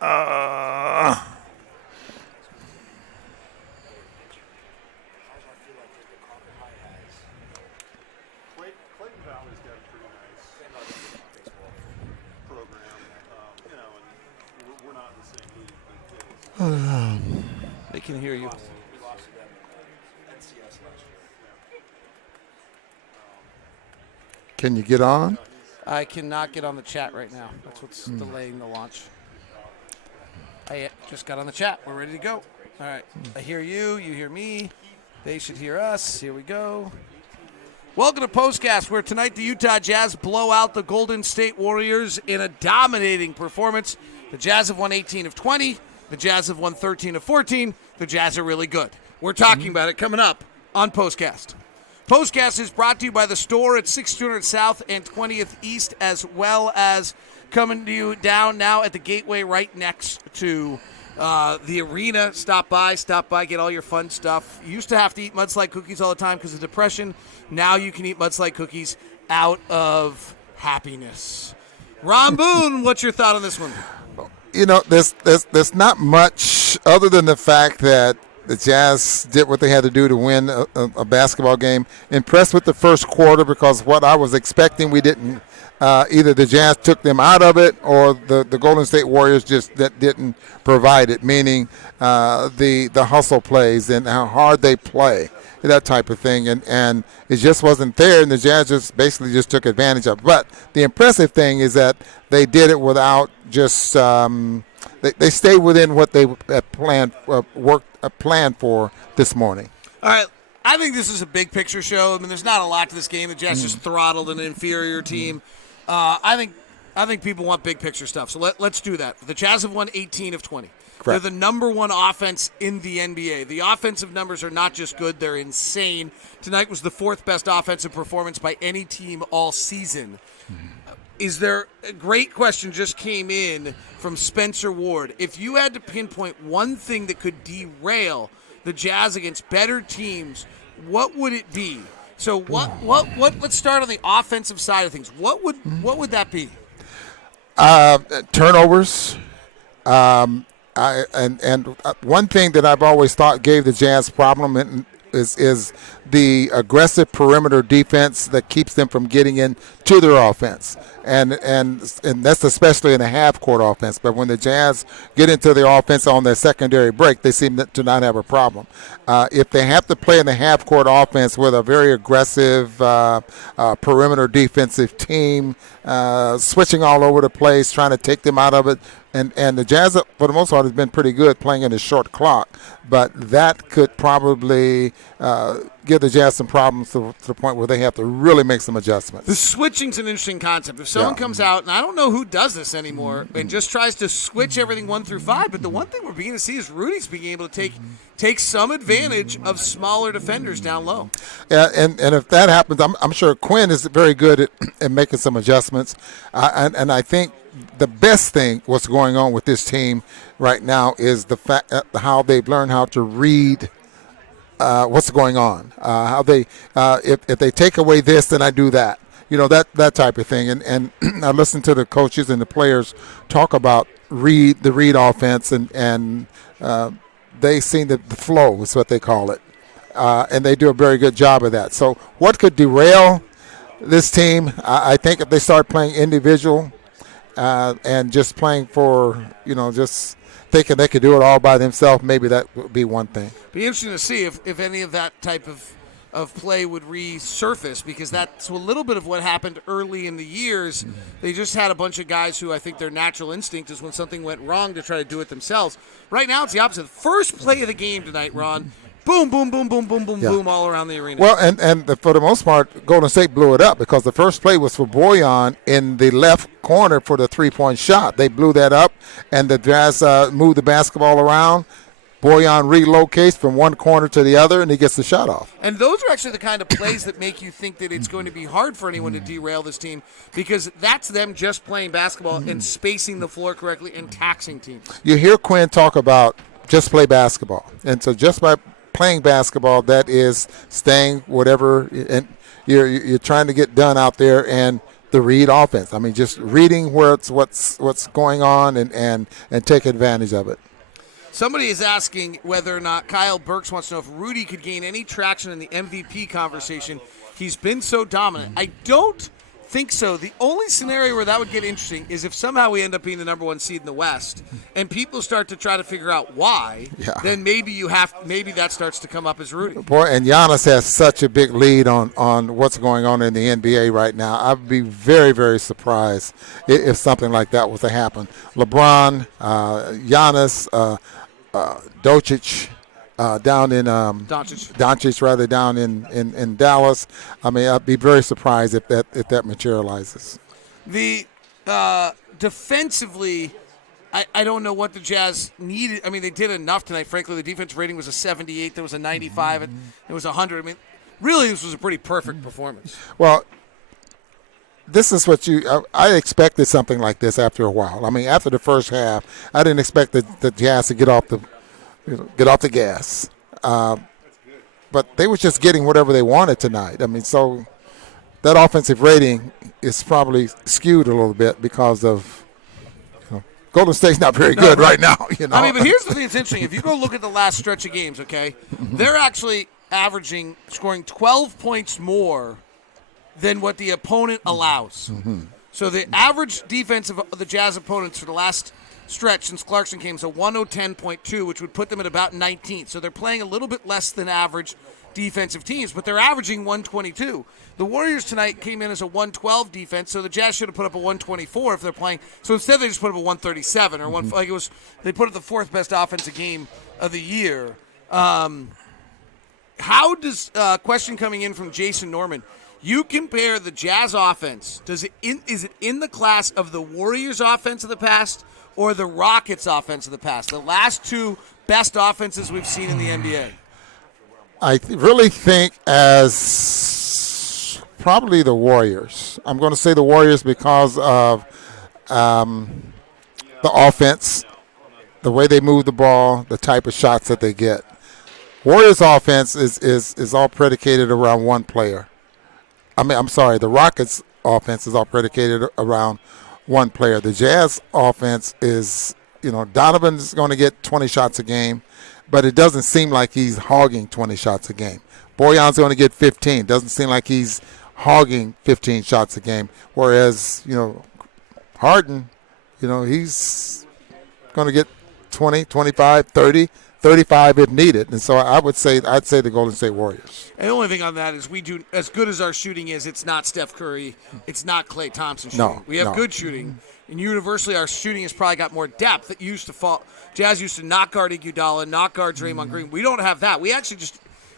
Clayton Valley's got a pretty nice program, and we're not in the same league as kids. They can hear you. We lost to them in NCS last year. Can you get on? I cannot get on the chat right now. That's what's delaying the launch. I just got on the chat. We're ready to go. All right. I hear you. You hear me. They should hear us. Here we go. Welcome to POSTCAST, where tonight the Utah Jazz blow out the Golden State Warriors in a dominating performance. The Jazz have won 18 of 20. The Jazz have won 13 of 14. The Jazz are really good. We're talking about it coming up on POSTCAST. POSTCAST is brought to you by the store at 6200 South and 20th East, as well as coming to you down now at the Gateway right next to the arena. Stop by, get all your fun stuff. You used to have to eat mudslide cookies all the time because of depression. Now you can eat mudslide cookies out of happiness. Ron Boone, what's your thought on this one? You know, there's not much other than the fact that the Jazz did what they had to do to win a basketball game. Impressed with the first quarter because what I was expecting, we didn't. Either the Jazz took them out of it or the Golden State Warriors just didn't provide it, meaning the hustle plays and how hard they play, that type of thing. And it just wasn't there, and the Jazz just basically just took advantage of it. But the impressive thing is that they did it without just they stayed within what they had planned for this morning. All right. I think this is a big picture show. I mean, there's not a lot to this game. The Jazz just throttled an inferior team. I think people want big picture stuff. So let's do that. The Jazz have won 18 of 20. Correct. They're the number one offense in the NBA. The offensive numbers are not just good, they're insane. Tonight was the fourth best offensive performance by any team all season. Is there a great question just came in from Spencer Ward. If you had to pinpoint one thing that could derail the Jazz against better teams, what would it be? So what let's start on the offensive side of things. What would that be? Turnovers. And one thing that I've always thought gave the Jazz problem is the aggressive perimeter defense that keeps them from getting into their offense. And that's especially in a half-court offense. But when the Jazz get into their offense on their secondary break, they seem to not have a problem. If they have to play in the half-court offense with a very aggressive perimeter defensive team, switching all over the place, trying to take them out of it, and the Jazz, for the most part, has been pretty good playing in a short clock. But that could probably give the Jazz some problems to the point where they have to really make some adjustments. The switching's an interesting concept. If someone comes out, and I don't know who does this anymore, and just tries to switch everything 1 through 5, but the one thing we're beginning to see is Rudy's being able to take some advantage of smaller defenders down low. Yeah, and if that happens, I'm sure Quinn is very good at making some adjustments. And I think the best thing what's going on with this team right now is the fact how they've learned how to read what's going on. How they if they take away this, then I do that. You know, that type of thing. And I listen to the coaches and the players talk about the read offense, and they seem to the flow is what they call it. And they do a very good job of that. So what could derail this team? I think if they start playing individual and just playing for, just thinking they could do it all by themselves, maybe that would be one thing. Be interesting to see if any of that type of play would resurface, because that's a little bit of what happened early in the years. They just had a bunch of guys who I think their natural instinct is when something went wrong to try to do it themselves. Right now it's the opposite. First play of the game tonight, Ron, boom, boom, boom, boom, boom, boom, boom, all around the arena. Well, and for the most part, Golden State blew it up because the first play was for Bojan in the left corner for the three-point shot. They blew that up, and the Jazz moved the basketball around. Bojan relocates from one corner to the other, and he gets the shot off. And those are actually the kind of plays that make you think that it's going to be hard for anyone to derail this team, because that's them just playing basketball and spacing the floor correctly and taxing teams. You hear Quinn talk about just play basketball. And so just by playing basketball, that is staying whatever and you're trying to get done out there, and the read offense. I mean, just reading what's going on and take advantage of it. Somebody is asking whether or not Kyle Burks wants to know if Rudy could gain any traction in the MVP conversation. He's been so dominant. I don't think so. The only scenario where that would get interesting is if somehow we end up being the number 1 seed in the West and people start to try to figure out why, then maybe that starts to come up as Rudy. Boy, and Giannis has such a big lead on what's going on in the NBA right now. I'd be very, very surprised if something like that was to happen. LeBron, Giannis, Doncic down in Doncic rather down in Dallas. I mean, I'd be very surprised if that materializes. The defensively, I don't know what the Jazz needed. I mean, they did enough tonight. Frankly, the defense rating was a 78. There was a 95. And it was 100. I mean, really, this was a pretty perfect performance. Well, this is what I expected something like this after a while. I mean, after the first half, I didn't expect the Jazz to get off the gas. But they were just getting whatever they wanted tonight. I mean, so that offensive rating is probably skewed a little bit because of Golden State's not very good right now. I mean, but here's the thing that's interesting. If you go look at the last stretch of games, okay, they're actually scoring 12 points more than what the opponent allows. So the average defense of the Jazz opponents for the last stretch since Clarkson came is a 110.2, which would put them at about 19th. So they're playing a little bit less than average defensive teams, but they're averaging 122. The Warriors tonight came in as a 112 defense, so the Jazz should have put up a 124 if they're playing. So instead they just put up a 137 or they put up the 4th best offensive game of the year. How does question coming in from Jason Norman? You compare the Jazz offense. Is it in the class of the Warriors offense of the past or the Rockets offense of the past? The last 2 best offenses we've seen in the NBA. I really think as probably the Warriors. I'm going to say the Warriors because of the offense, the way they move the ball, the type of shots that they get. Warriors offense is all predicated around one player. The Rockets offense is all predicated around one player. The Jazz offense is, Donovan's going to get 20 shots a game, but it doesn't seem like he's hogging 20 shots a game. Bojan's going to get 15. Doesn't seem like he's hogging 15 shots a game. Whereas, Harden, he's going to get 20, 25, 30, 35 if needed. And so I'd say the Golden State Warriors. And the only thing on that is we do, as good as our shooting is, it's not Steph Curry, it's not Klay Thompson shooting. No, we have good shooting. And universally, our shooting has probably got more depth. It used to fall. Jazz used to not guard Iguodala, not guard Draymond Green. We don't have that. We actually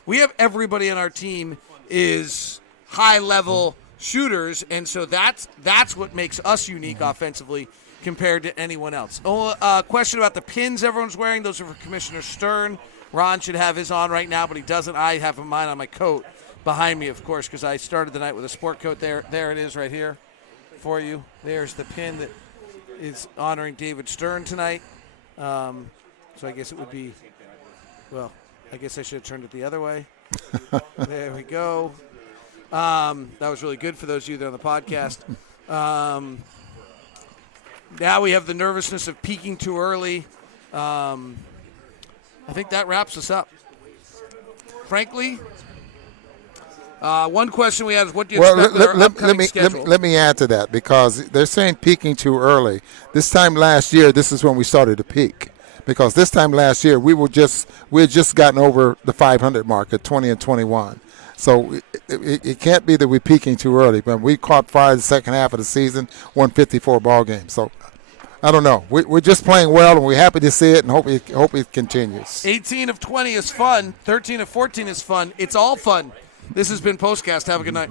we have everybody on our team is high-level shooters, and so that's what makes us unique offensively compared to anyone else. Question about the pins everyone's wearing. Those are for Commissioner Stern. Ron should have his on right now, but he doesn't. I have mine on my coat behind me, of course, because I started the night with a sport coat. There it is right here for you. There's the pin that is honoring David Stern tonight. So I guess it would be, I guess I should have turned it the other way. There we go. That was really good for those of you that are on the podcast. Now we have the nervousness of peaking too early. I think that wraps us up. Frankly, one question we had is what do you expect with our upcoming schedule? Let me add to that because they're saying peaking too early. This time last year, this is when we started to peak. Because this time last year, we had just gotten over the 500 mark at 20-21. So it can't be that we're peaking too early. But we caught fire the second half of the season, won 54 ball games. So I don't know. We're just playing well, and we're happy to see it, and hope it continues. 18 of 20 is fun. 13 of 14 is fun. It's all fun. This has been POSTCAST. Have a good night.